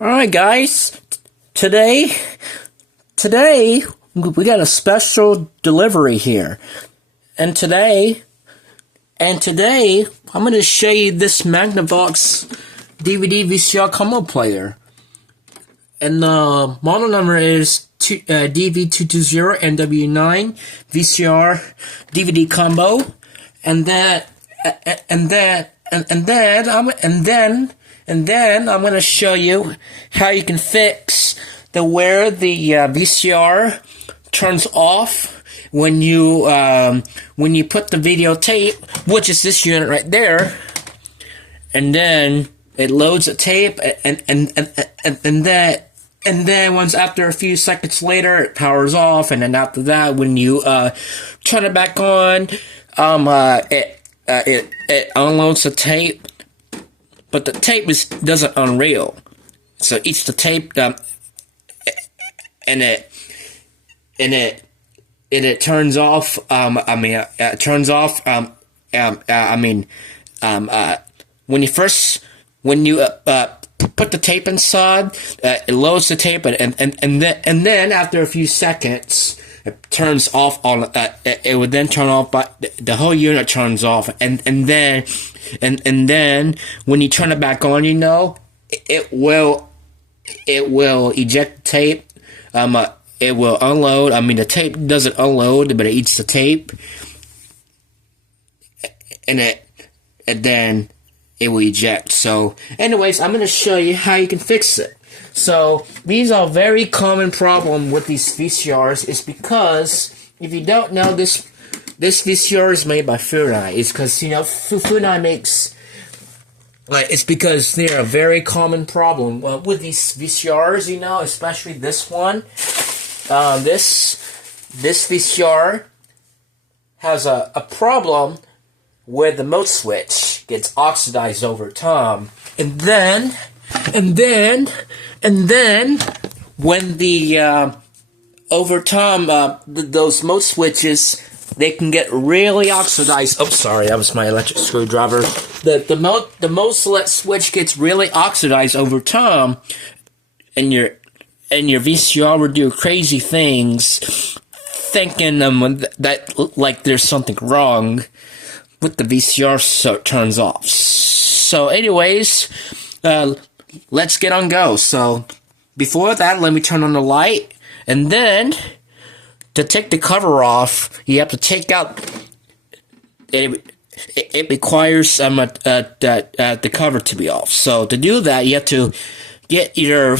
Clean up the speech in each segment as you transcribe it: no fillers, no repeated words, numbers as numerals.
Alright guys, today we got a special delivery here. And today I'm going to show you this Magnavox DVD VCR combo player. And the model number is DV220NW9 VCR DVD combo. And then I'm going to show you how you can fix where the VCR turns off when you put the videotape, which is this unit right there, and then it loads the tape, and then once after a few seconds later it powers off, and then after that when you turn it back on, it unloads the tape. But the tape doesn't unreel, so each the tape, and it turns off. It turns off. When you put the tape inside, it loads the tape, and then after a few seconds, it turns off. It would then turn off, but the whole unit turns off, and then when you turn it back on, it will eject the tape. It will unload. The tape doesn't unload, but it eats the tape, and then it will eject. So, anyways, I'm going to show you how you can fix it. So, these are a very common problem with these VCRs. It's because, if you don't know, this VCR is made by Funai. It's because, Funai makes, it's because they're a very common problem with these VCRs, especially this one. This VCR has a problem where the mode switch gets oxidized over time. And then when the over time those mode switches, they can get really oxidized. Oh, sorry, that was my electric screwdriver. The mode select switch gets really oxidized over time, and your VCR will do crazy things, thinking that like there's something wrong with the VCR, so it turns off. So, anyways, let's get on go. So, before that, let me turn on the light, and then to take the cover off, you have to take out. It requires the cover to be off. So to do that, you have to get your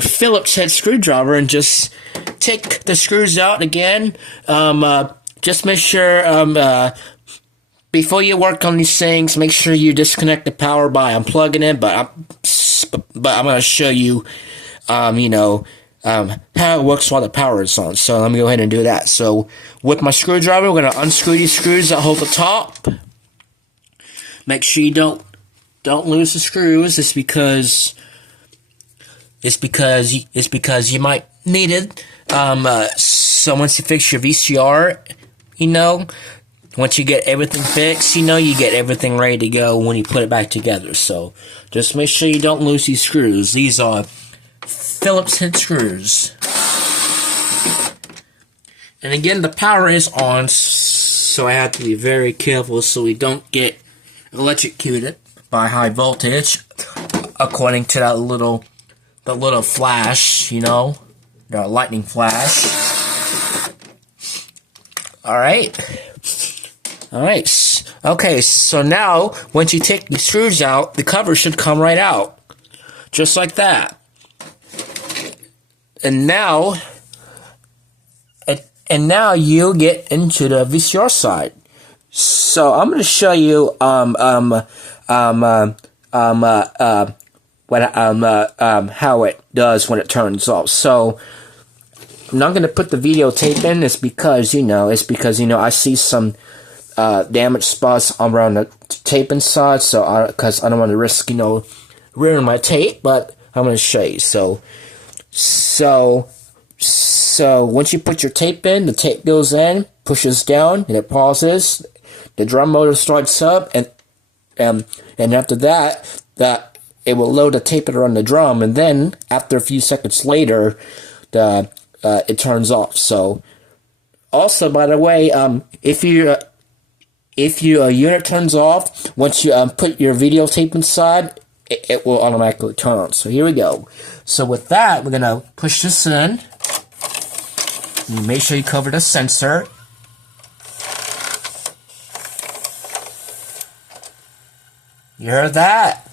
Phillips head screwdriver and just take the screws out again. Just make sure before you work on these things, make sure you disconnect the power by unplugging it. But I'm going to show you, how it works while the power is on. So let me go ahead and do that. So with my screwdriver, we're going to unscrew these screws that hold the top. Make sure you don't lose the screws. It's because you might need it. So once you fix your VCR, once you get everything fixed, you get everything ready to go when you put it back together. So just make sure you don't lose these screws. These are Phillips head screws. And again, the power is on, so I have to be very careful so we don't get electrocuted by high voltage, according to the little flash, the lightning flash. Alright. Okay, so now, once you take the screws out, the cover should come right out. Just like that. And now you get into the VCR side. So I'm going to show you how it does when it turns off. So I'm not going to put the videotape in. It's because I see some damaged spots around the tape inside. So because I don't want to risk ruining my tape, but I'm going to show you. So once you put your tape in, the tape goes in, pushes down, and it pauses. The drum motor starts up, and after that, it will load the tape measure on the drum, and then after a few seconds later, it turns off. So, also by the way, if your unit turns off once you put your videotape inside, it will automatically turn on. So here we go. So with that, we're gonna push this in. Make sure you cover the sensor. You heard that?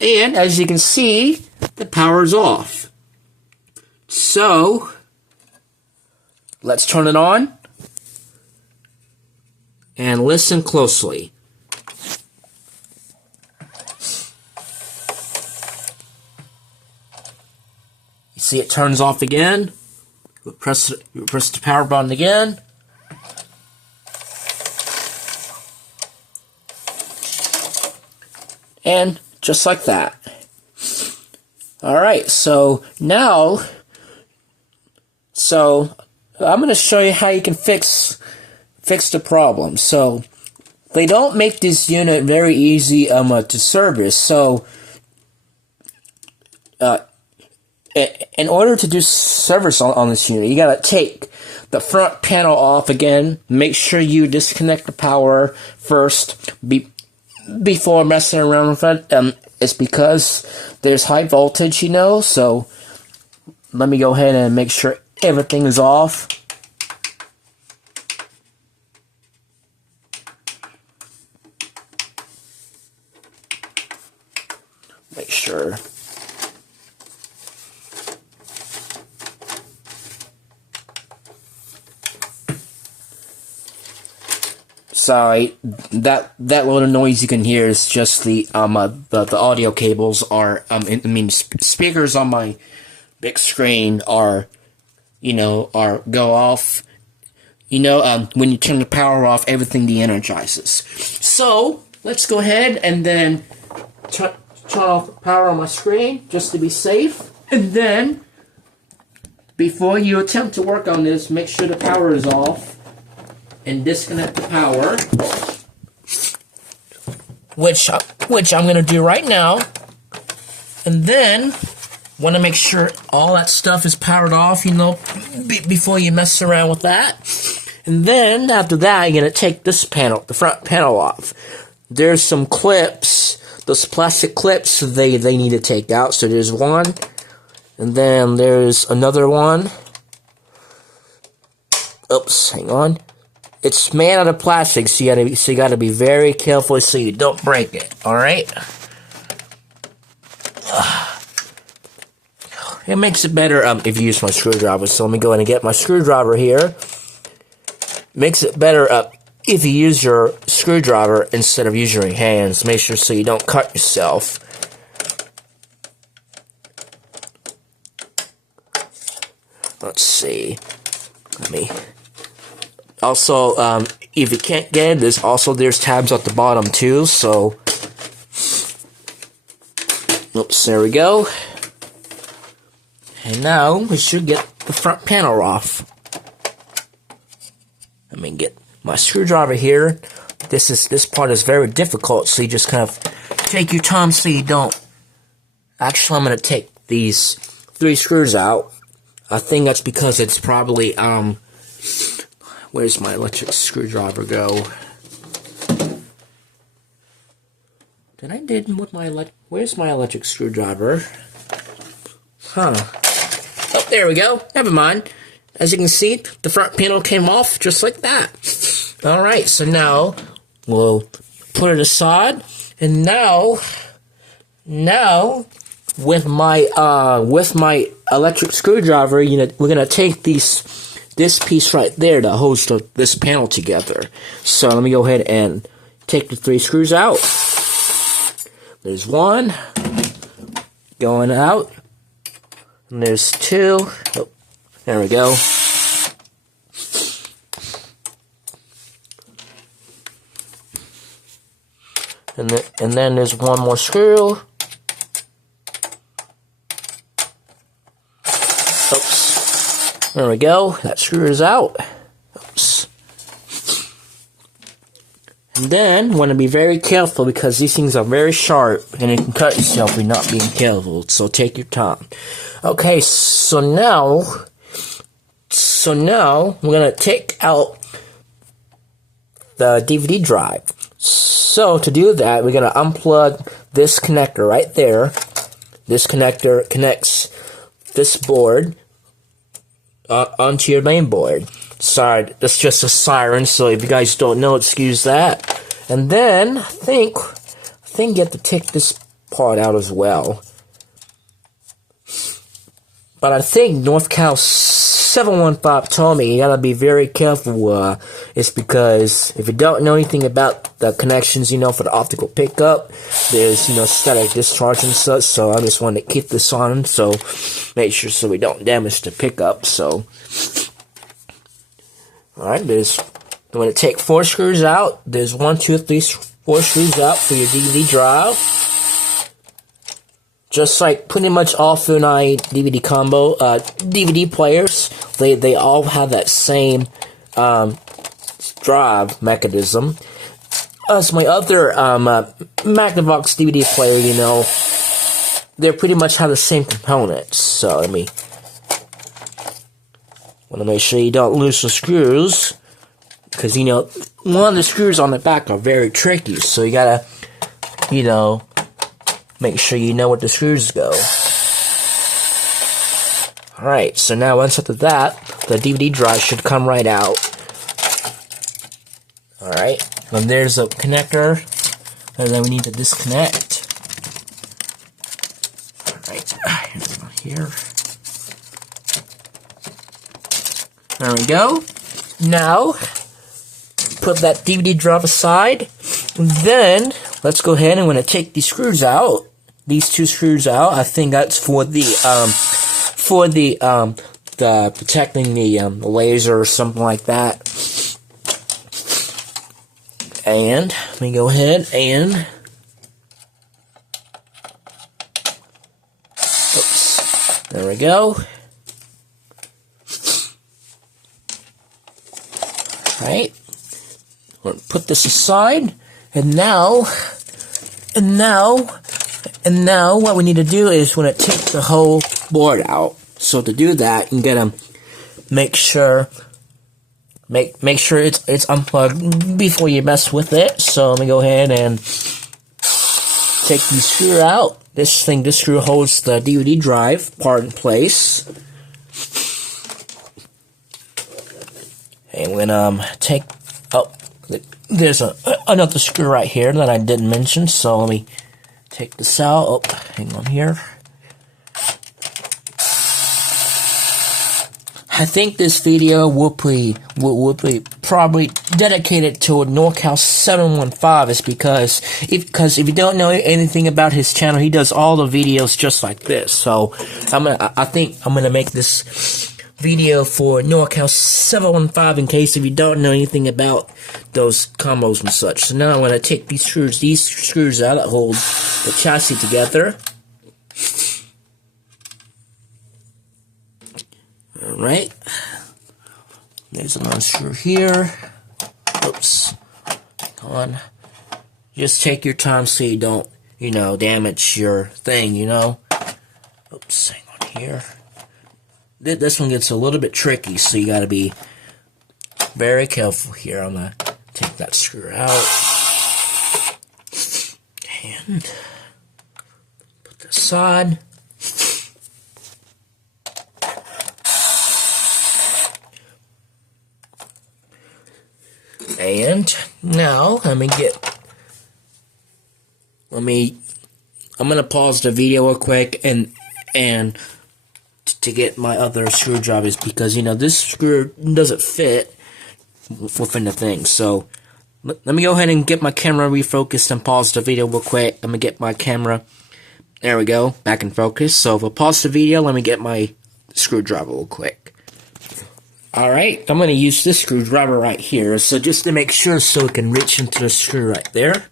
And as you can see, the power's off. So let's turn it on and listen closely. You see it turns off again. You press the power button again. And just like that. Alright, so now, I'm going to show you how you can fix the problem. So, they don't make this unit very easy to service. So, in order to do service on this unit, you got to take the front panel off again. Make sure you disconnect the power first before messing around with it. It's because there's high voltage, you know, so let me go ahead and make sure everything is off. Make sure. Sorry, that little noise you can hear is just the audio cables are speakers on my big screen are go off. When you turn the power off, everything de-energizes. So let's go ahead and then turn off the power on my screen just to be safe. And then before you attempt to work on this, make sure the power is off. And disconnect the power, which I'm going to do right now. And then, want to make sure all that stuff is powered off, before you mess around with that. And then, after that, you're going to take this panel, the front panel off. There's some clips, those plastic clips they need to take out. So there's one, and then there's another one. Oops, hang on. It's made out of plastic, so you gotta be very careful so you don't break it. All right. It makes it better if you use my screwdriver. So let me go ahead and get my screwdriver here. Makes it better if you use your screwdriver instead of using your hands. Make sure so you don't cut yourself. Let's see. Also, if you can't get it, there's tabs at the bottom too, so, oops, there we go. And now, we should get the front panel off. Let me get my screwdriver here. This part is very difficult, so you just kind of take your time so you don't. Actually, I'm going to take these 3 screws out. I think that's because it's probably, where's my electric screwdriver go? Where's my electric screwdriver? Huh. Oh, there we go. Never mind. As you can see, the front panel came off just like that. Alright, so now we'll put it aside. And now with my electric screwdriver, we're gonna take this piece right there that holds this panel together. So let me go ahead and take the 3 screws out. There's 1 going out, and there's 2. Oh, there we go. And then there's 1 more screw. Oops. There we go. That screw is out. Oops. Then, want to be very careful because these things are very sharp and you can cut yourself if you're not being careful. So take your time. Okay, so now we're gonna take out the DVD drive. So to do that, we're gonna unplug this connector right there. This connector connects this board onto your main board. Sorry, that's just a siren, so if you guys don't know, excuse that. And then, I think you have to take this part out as well. But I think NorthCal 715 told me you gotta be very careful. It's because if you don't know anything about the connections, for the optical pickup, there's, static discharge and such. So I just wanted to keep this on, so make sure so we don't damage the pickup. So, alright, I'm going to take 4 screws out. There's 1, 2, 3, 4 screws out for your DVD drive. Just like pretty much all Funai DVD combo, DVD players, they all have that same drive mechanism. As my other Magnavox DVD player, they pretty much have the same components. So let me want to make sure you don't lose the screws, because one of the screws on the back are very tricky. So you gotta, make sure you know where the screws go. Alright, so now once after that, the DVD drive should come right out. Alright, and there's a connector, and then we need to disconnect. Alright, here's one here. There we go. Now, put that DVD drive aside. Then, let's go ahead and I'm going to take these screws out. These 2 screws out. I think that's for the protecting the laser or something like that. And let me go ahead and oops. There we go. Right. We're going to put this aside. And now what we need to do is we're going to take the whole board out. So to do that, you gotta make sure it's unplugged before you mess with it. So let me go ahead and take the screw out. This screw holds the DVD drive part in place. And we're gonna take there's another screw right here that I didn't mention, so let me take this out. Oh, hang on here. I think this video will be probably dedicated to NorCal 715. Is because if you don't know anything about his channel, he does all the videos just like this. So I think I'm gonna make this video for NorCal 715 in case if you don't know anything about those combos and such. So now I'm gonna take these screws out that hold the chassis together. Alright, there's another screw here. Oops, come on. Just take your time so you don't, damage your thing, Oops, hang on here. This one gets a little bit tricky, so you gotta be very careful here. I'm gonna take that screw out. And put this aside. And now I'm gonna pause the video real quick and to get my other screwdrivers, because this screw doesn't fit within the thing. So let me go ahead and get my camera refocused and pause the video real quick. I'm gonna get my camera, there we go, back in focus. So if I pause the video, let me get my screwdriver real quick. Alright, I'm going to use this screwdriver right here, so just to make sure so it can reach into the screw right there.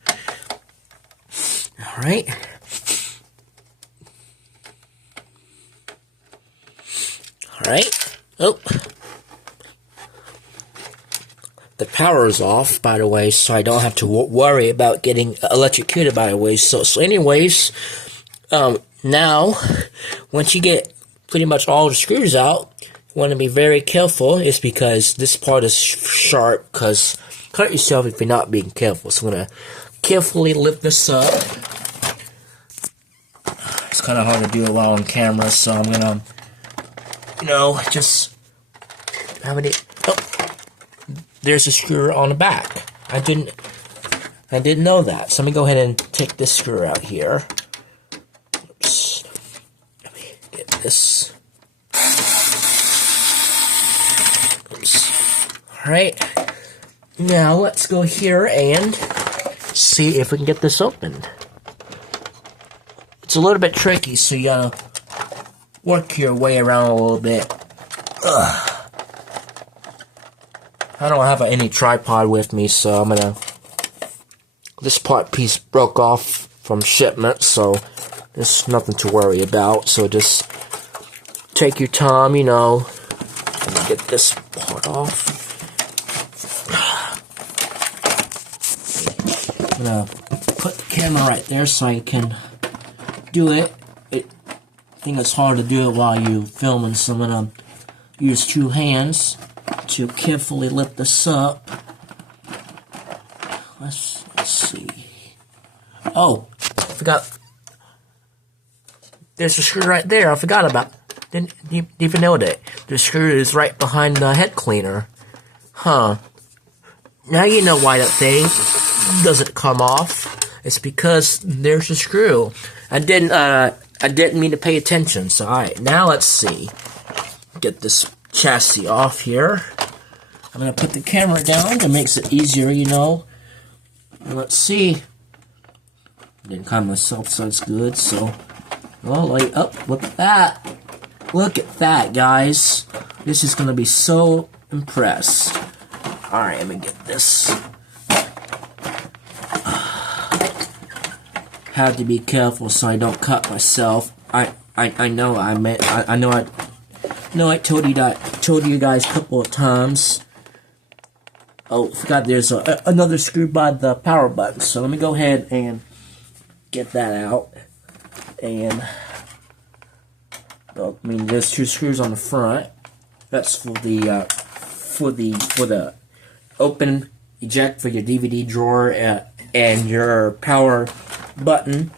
Alright. Alright. Oh. the power is off, by the way, so I don't have to worry about getting electrocuted, by the way. So anyways, now, once you get pretty much all the screws out, you want to be very careful. It's because this part is sharp, because cut yourself if you're not being careful. So I'm going to carefully lift this up. It's kind of hard to do it while on camera, so I'm going to, just have it. Oh, there's a screw on the back. I didn't know that. So let me go ahead and take this screw out here. Oops. Let me get this. Oops. Alright. Now let's go here and see if we can get this opened. It's a little bit tricky, so you gotta work your way around a little bit. Ugh. I don't have any tripod with me, so I'm gonna... This part piece broke off from shipment, so there's nothing to worry about. So just take your time, and get this part off. I'm gonna put the camera right there so I can do it. I think it's hard to do it while you filming, so I'm gonna use two hands to carefully lift this up. Let's see. Oh, I forgot. There's a screw right there. I forgot about. Didn't even know that. The screw is right behind the head cleaner. Huh. Now you know why that thing doesn't come off. It's because there's a screw. I didn't mean to pay attention. So alright, now let's see. Get this chassis off here. I'm gonna put the camera down. That makes it easier, And let's see. Didn't climb myself, so it's good. So, well, light up. Look at that. Look at that, guys. This is gonna be so impressed. All right, let me get this. Have to be careful so I don't cut myself. I know I told you guys a couple of times. Oh, forgot there's another screw by the power button. So let me go ahead and get that out. And there's two screws on the front. That's for the open eject for your DVD drawer and your power button.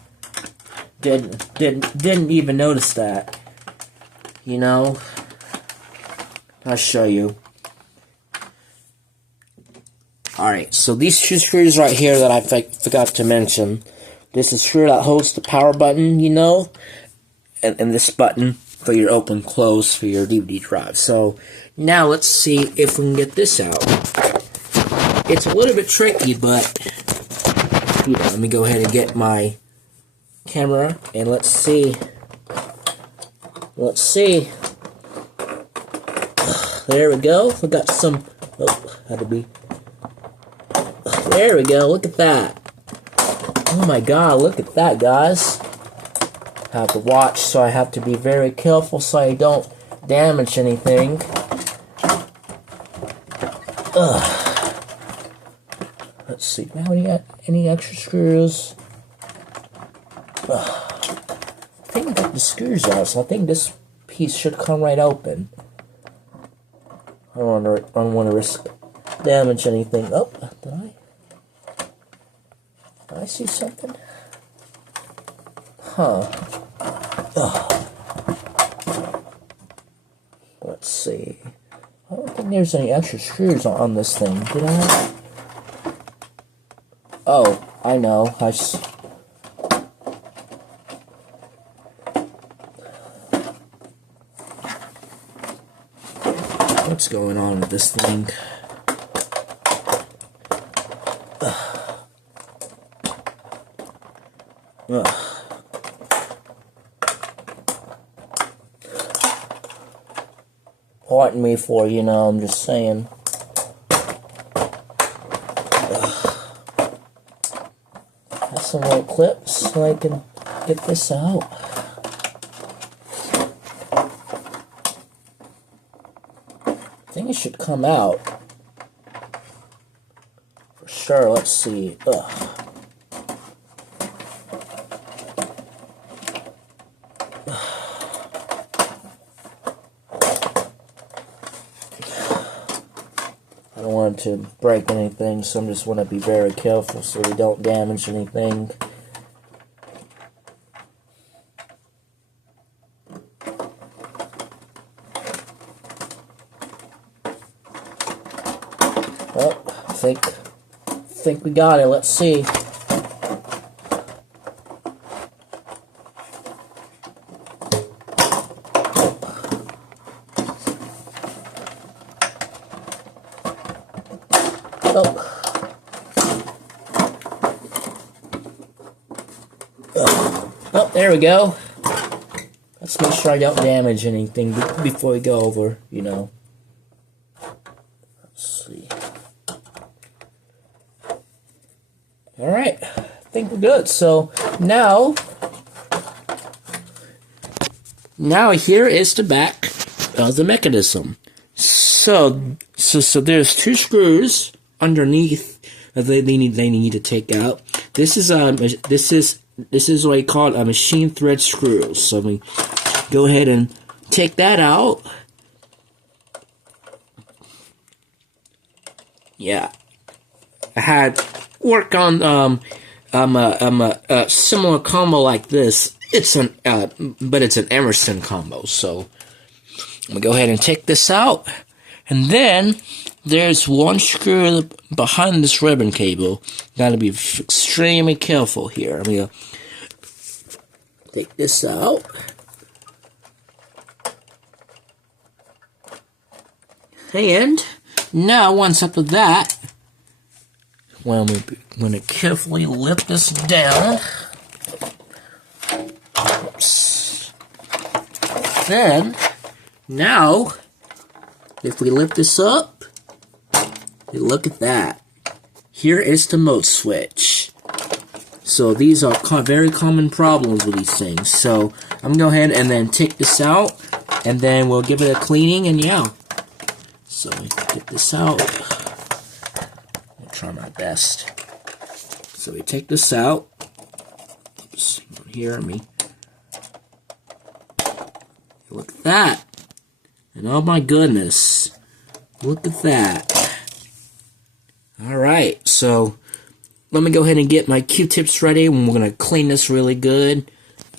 Didn't even notice that. I'll show you. Alright, so these two screws right here that I forgot to mention. This is screw that holds the power button, and this button for your open close for your DVD drive. So now let's see if we can get this out. It's a little bit tricky, but let me go ahead and get my camera and let's see. Let's see. There we go. We got some. Oh, had to be. There we go. Look at that. Oh my God! Look at that, guys. I have to watch, so I have to be very careful so I don't damage anything. Let's see. Now we got any extra screws? I think I got the screws out, so I think this piece should come right open. I don't want to risk damage anything. Oh, did I see something? Huh. Let's see. I don't think there's any extra screws on this thing. Did I? Oh, I know. What's going on with this thing? Pardon me for, I'm just saying. Have some little clips so I can get this out. I think it should come out. sure. Let's see. Ugh. I don't want to break anything, so I just want to be very careful so we don't damage anything. Well, I think we got it. Let's see. Oh, there we go. Let's make sure I don't damage anything before we go over, you know. Let's see. Alright, I think we're good. So, now here is the back of the mechanism. So there's two screws underneath that they need to take out. This is what I call a machine thread screw. So we go ahead and take that out. Yeah, I had worked on a similar combo like this. But it's an Emerson combo. So I'm gonna go ahead and take this out, and then there's one screw behind this ribbon cable. Gotta be extremely careful here. I'm gonna take this out. And now, once up with that, well, I'm gonna carefully lift this down. Oops. Then, now, if we lift this up, look at that. Here is the mode switch. So these are very common problems with these things. So I'm gonna go ahead and then take this out, and then we'll give it a cleaning, and yeah. So we get this out. I'll try my best. So we take this out. Oops, you don't hear me. Look at that. And oh my goodness. Look at that. Alright, so let me go ahead and get my Q-tips ready, and we're going to clean this really good.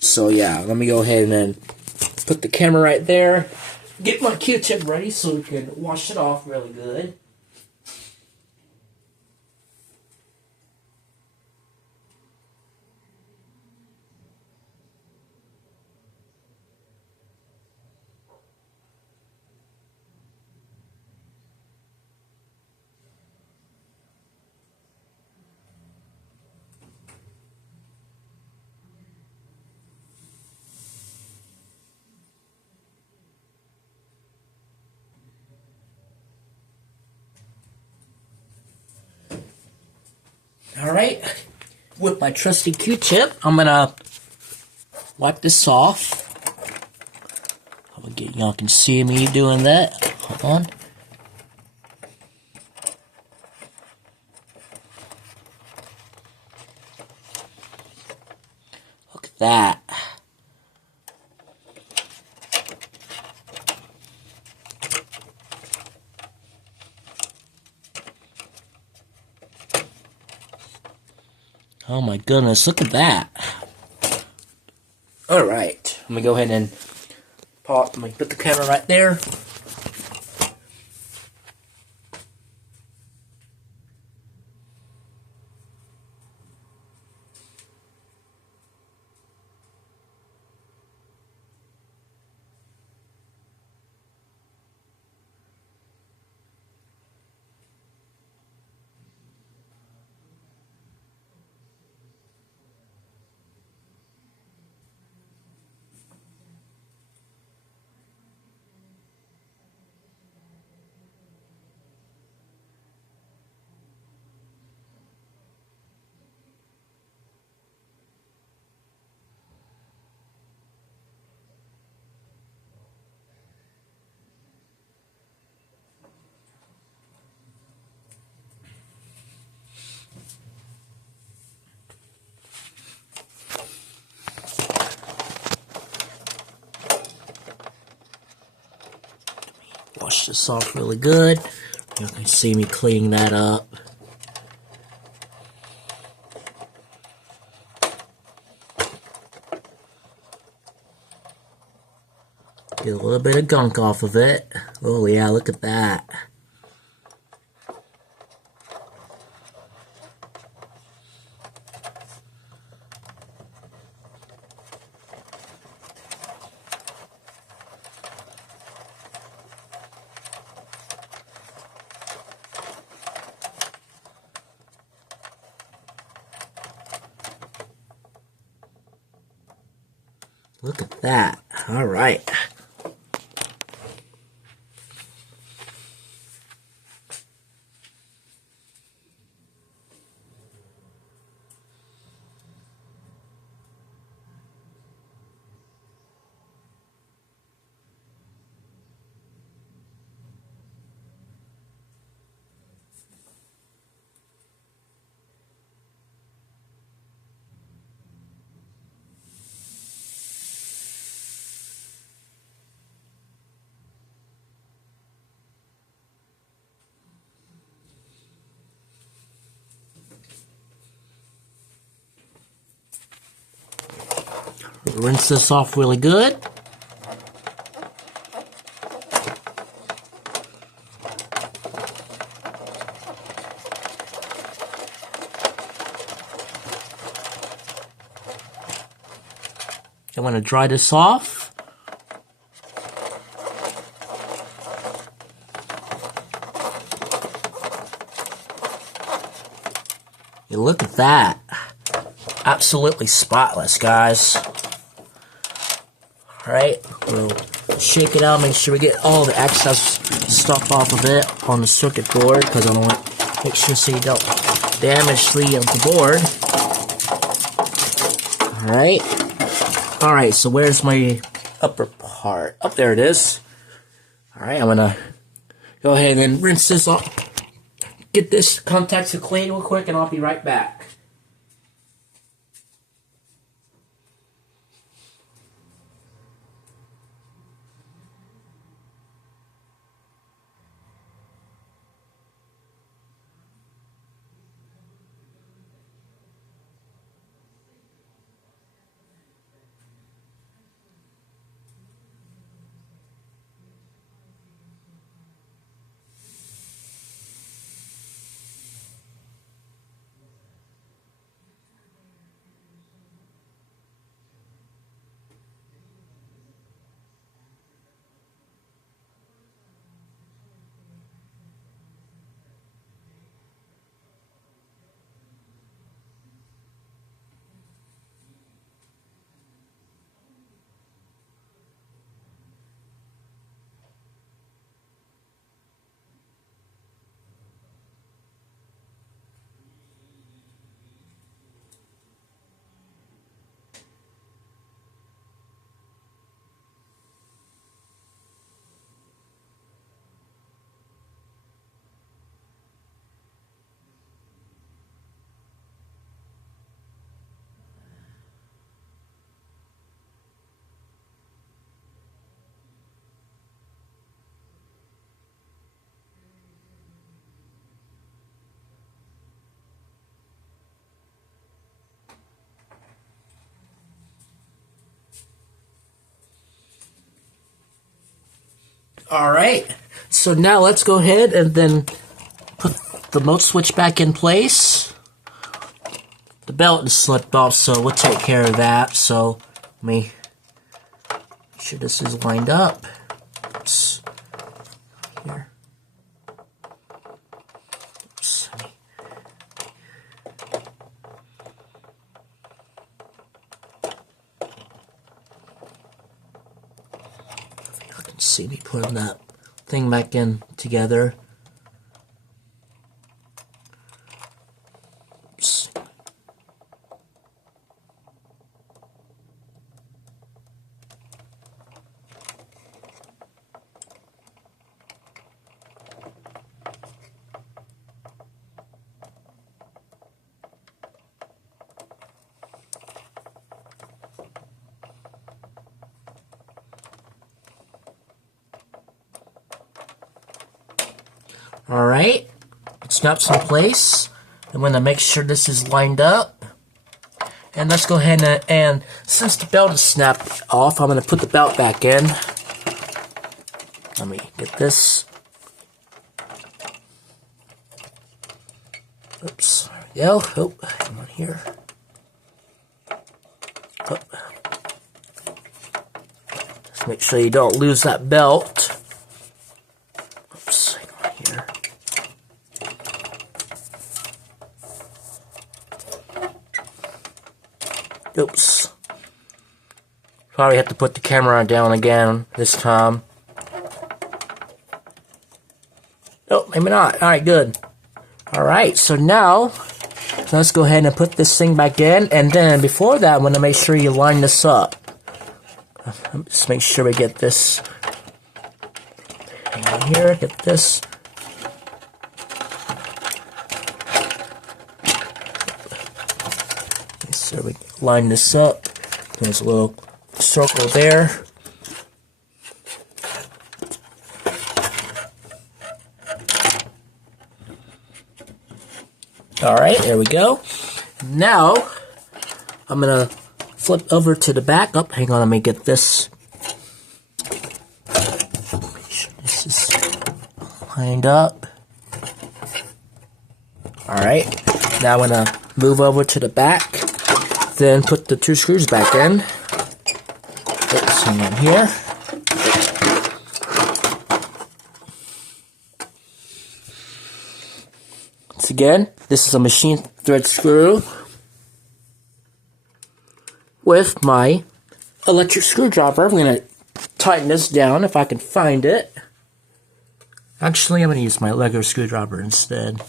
So yeah, let me go ahead and then put the camera right there. Get my Q-tip ready so we can wash it off really good. Alright, with my trusty Q-tip, I'm gonna wipe this off. Y'all can see me doing that. Hold on. Look at that. Oh my goodness, look at that. Alright, I'm gonna go ahead and put the camera right there. wash this off really good. You can see me cleaning that up. Get a little bit of gunk off of it. Oh yeah, look at that. Look at that. All right. Rinse this off really good. I want to dry this off. You look at that. Absolutely spotless, guys. Alright, we'll shake it out, make sure we get all the excess stuff off of it on the circuit board, because I don't want to make sure so you don't damage the board. Alright, so where's my upper part? Oh, there it is. Alright, I'm gonna go ahead and rinse this off. Get this contactor clean real quick, and I'll be right back. Alright, so now let's go ahead and then put the mode switch back in place. The belt is slipped off, so we'll take care of that. So let me make sure this is lined up. Oops. Here. Oops. You can see me putting that thing back in together. Oops. Alright, it snaps in place. I'm going to make sure this is lined up. And let's go ahead and since the belt is snapped off, I'm going to put the belt back in. Let me get this. Oops, there we go. Oh, come on here. Oh. Just make sure you don't lose that belt. Oops, hang on here. Oops. Probably have to put the camera down again this time. Oh, maybe not. Alright, good. Alright, so now, let's go ahead and put this thing back in. And then, before that, I'm going to make sure you line this up. Just make sure we get this. Hang on here, get this. So we line this up. There's a little circle there. Alright, there we go. Now, I'm going to flip over to the back. Oh, hang on, let me get this. Make sure this is lined up. Alright, now I'm going to move over to the back. Then put the 2 screws back in. Oops, hang on here. Once again, this is a machine thread screw with my electric screwdriver. I'm going to tighten this down if I can find it. Actually, I'm going to use my Lego screwdriver instead.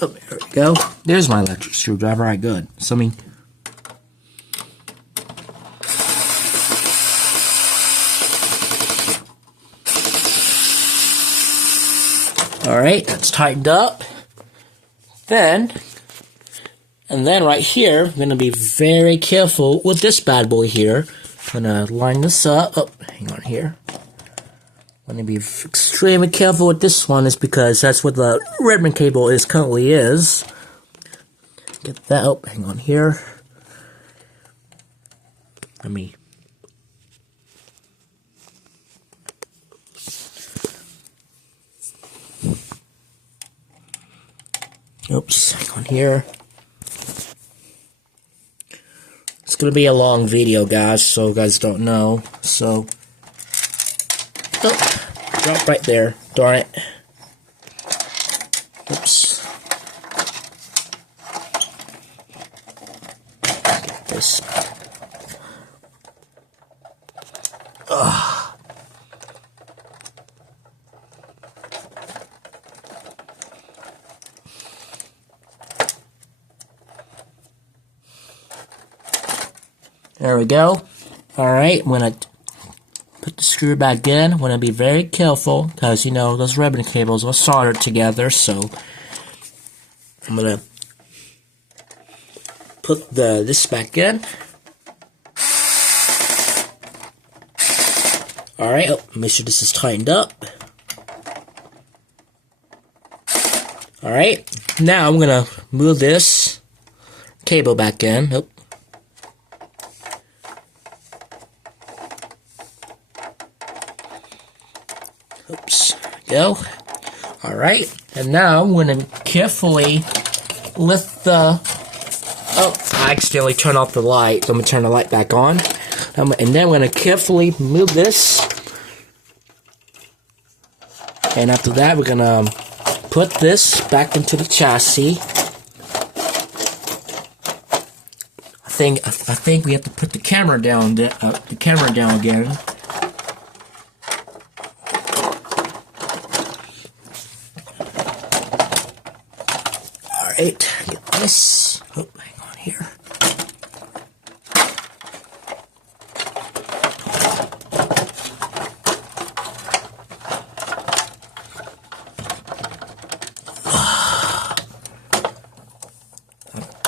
Oh, there we go. There's my electric screwdriver. Alright, good. So, alright, that's tightened up. And then right here, I'm going to be very careful with this bad boy here. I'm going to line this up. Oh, hang on here. I'm going to be extremely careful with this one is because that's what the ribbon cable currently is. Get that. Oh, hang on here. Let me. Oops, hang on here. It's going to be a long video, guys, so you guys don't know. So, oh, drop right there. Darn it. Oops. Get this. Ugh. There we go. Alright, I'm going to put the screw back in. I'm going to be very careful because, you know, those ribbon cables are soldered together. So, I'm going to put this back in. Alright, oh, make sure this is tightened up. Alright, now I'm going to move this cable back in. Oh. Oops, there we go. Alright, and now I'm going to carefully lift the... Oh, I accidentally turned off the light, so I'm going to turn the light back on. And then I'm going to carefully move this. And after that, we're going to put this back into the chassis. I think we have to put the camera down again. Alright, get this. Oh, hang on here.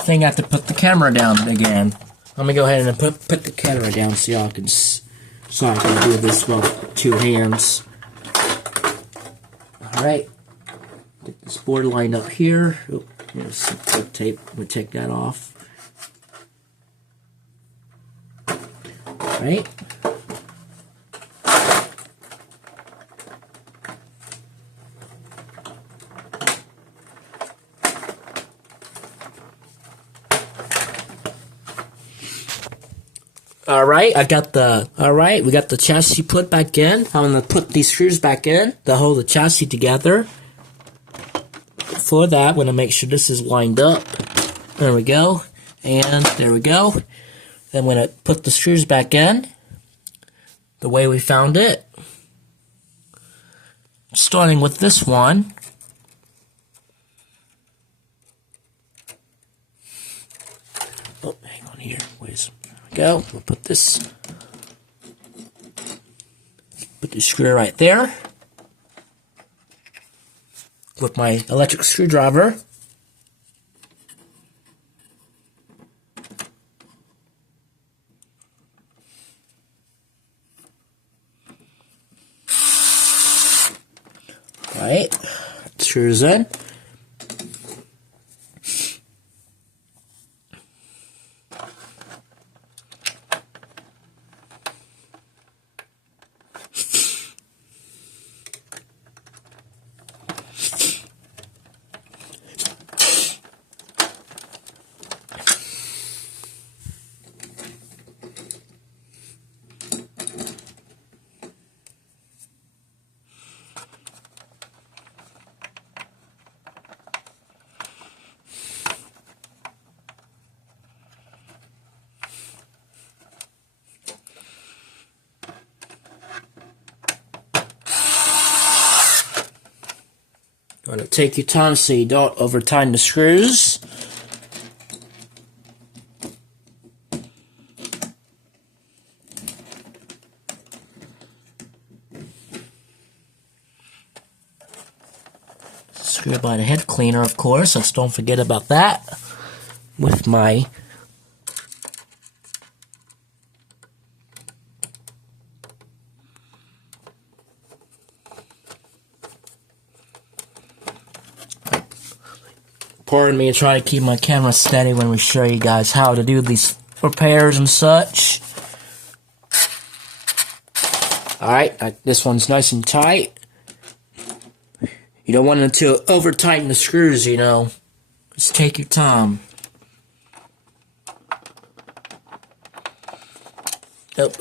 think I have to put the camera down again. Let me go ahead and put the camera down so y'all can so I can do this with 2 hands. Alright. Get this board lined up here. Oh, there's some duct tape. I'm going to take that off. Alright. Alright, we got the chassis put back in. I'm gonna put these screws back in to hold the chassis together. For that, I'm gonna make sure this is lined up. There we go. And there we go. Then I'm gonna put the screws back in the way we found it. Starting with this one. Oh, hang on here. Where's go. We'll put the screw right there with my electric screwdriver. Right, screws in. You want to take your time so you don't over tighten the screws. Screw by the head cleaner, of course. Let's don't forget about that. With my pardon me, I try to keep my camera steady when we show you guys how to do these repairs and such. Alright, this one's nice and tight. You don't want it to over tighten the screws, you know. Just take your time. Yep.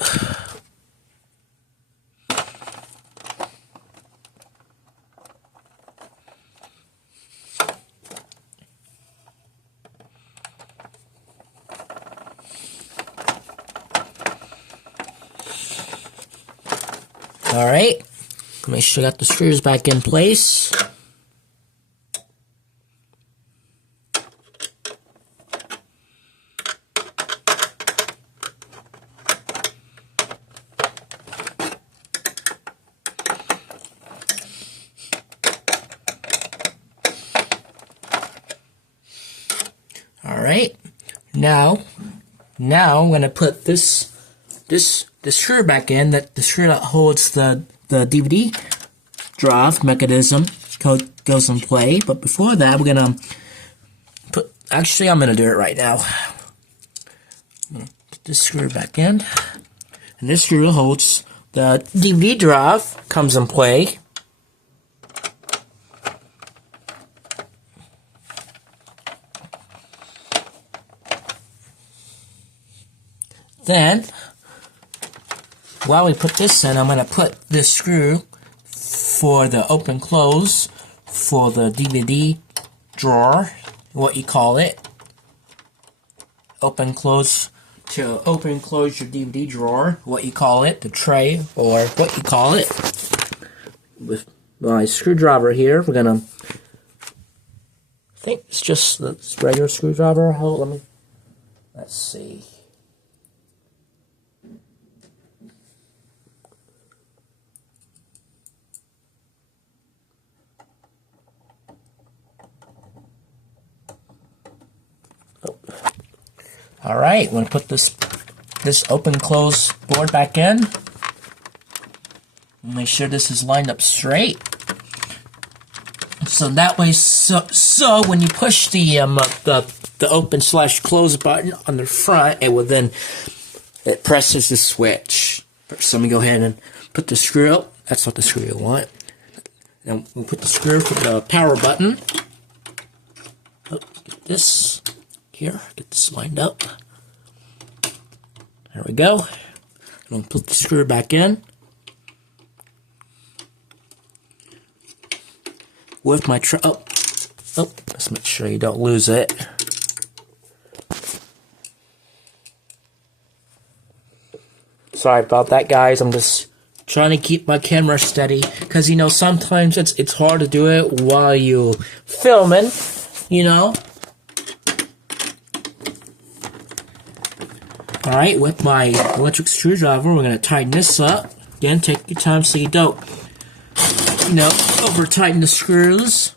Alright, make sure I got the screws back in place. Alright, now I'm going to put this screw back in, the screw that holds the DVD drive mechanism goes in play. But before that, we're gonna I'm gonna do it right now. I'm gonna put this screw back in, and this screw holds the DVD drive, comes in play. Then, while we put this in, I'm going to put this screw for the open close for the DVD drawer, what you call it. Open close to open close your DVD drawer, what you call it, the tray or what you call it. With my screwdriver here, we're going to, I think it's just the regular screwdriver. Let's see. Oh, Alright, I'm going to put this open close board back in. Make sure this is lined up straight. So that way, so when you push the open / close button on the front, it presses the switch. So let me go ahead and put the screw. That's not the screw you want. Now we'll put the screw for the power button. Oh, get this here. Get this lined up. There we go. And we'll put the screw back in. With my let's make sure you don't lose it. Sorry about that, guys. I'm just trying to keep my camera steady because sometimes it's hard to do it while you filming. All right, with my electric screwdriver, we're gonna tighten this up. Again, take your time so you don't over tighten the screws.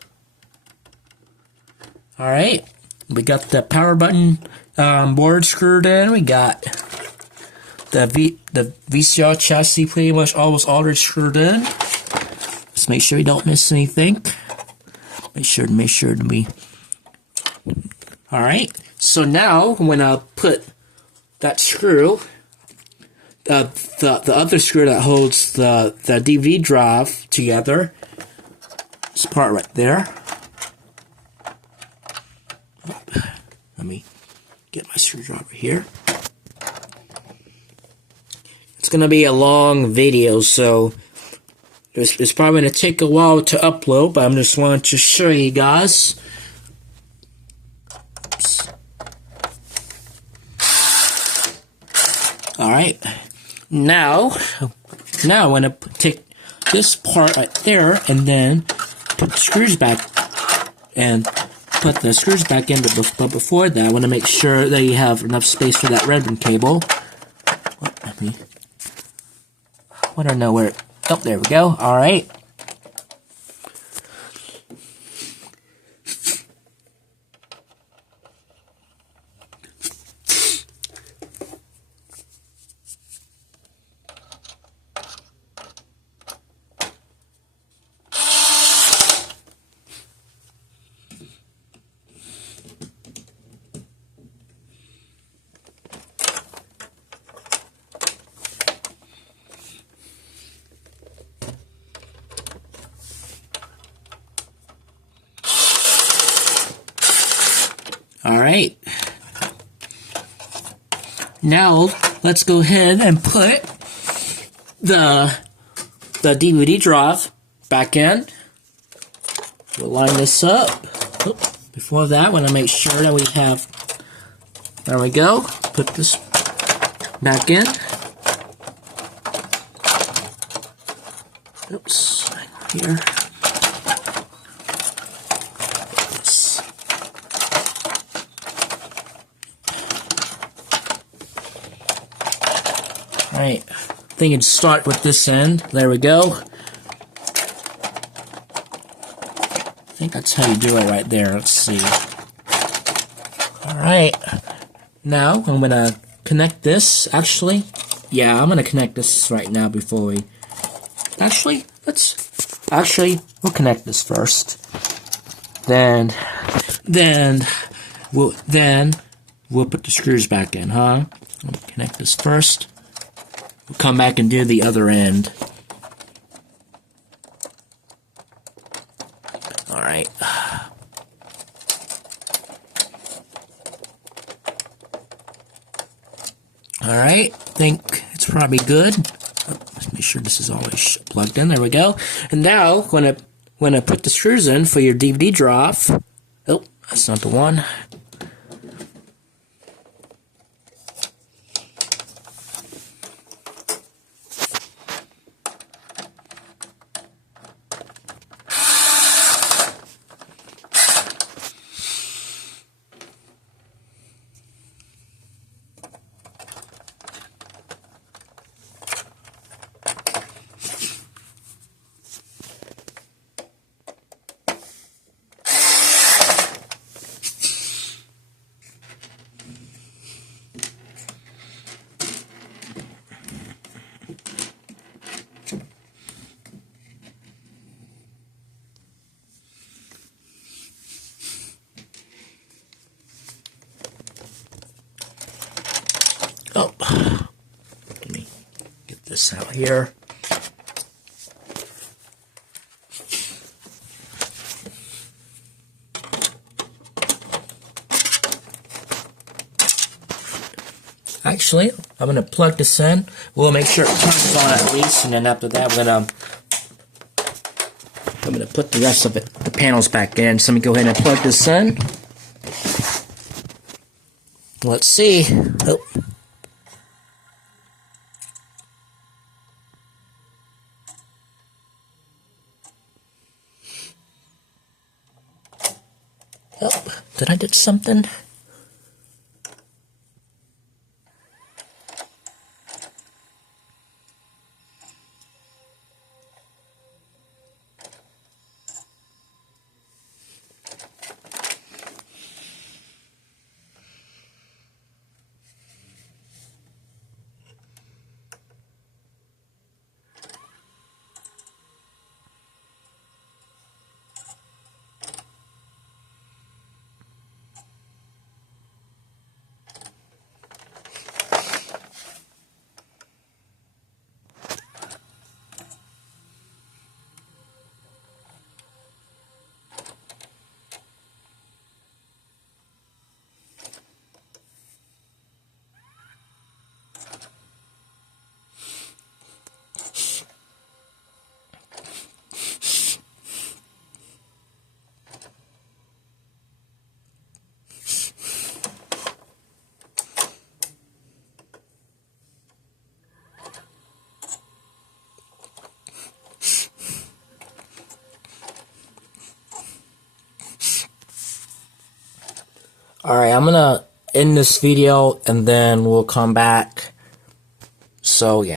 Alright, we got the power button board screwed in. We got the VCR chassis pretty much almost already screwed in. Just make sure you don't miss anything. Make sure to be. Alright, so now when I put that screw, the other screw that holds the DVD drive together, this part right there. Let me get my screwdriver here. It's gonna be a long video, so it's probably gonna take a while to upload, but I'm just wanting to show you guys. Alright. Now I'm going to take this part right there and then put the screws back in. But before that, I want to make sure that you have enough space for that ribbon cable. I want to know where. Oh, there we go. All right. Alright, now let's go ahead and put the DVD drive back in. We'll line this up. Before that, I want to make sure that we have, there we go, put this back in. Oops, here. Alright, I think it'd start with this end. There we go. I think that's how you do it right there. Let's see. Alright, now I'm going to connect this. Actually, yeah, I'm going to connect this right now before we... Actually, we'll connect this first. Then we'll put the screws back in, huh? I'll connect this first. We'll come back and do the other end. Alright. Alright, think it's probably good. Let's make sure this is always plugged in. There we go. And now, when I put the screws in for your DVD drive... Oh, that's not the one. this out here. Actually, I'm going to plug this in. We'll make sure it turns on at least, and then after that, I'm going to put the rest of the panels back in. So let me go ahead and plug this in. Let's see. Oh. Oh, did I do something? Alright, I'm gonna end this video and then we'll come back. So, yeah.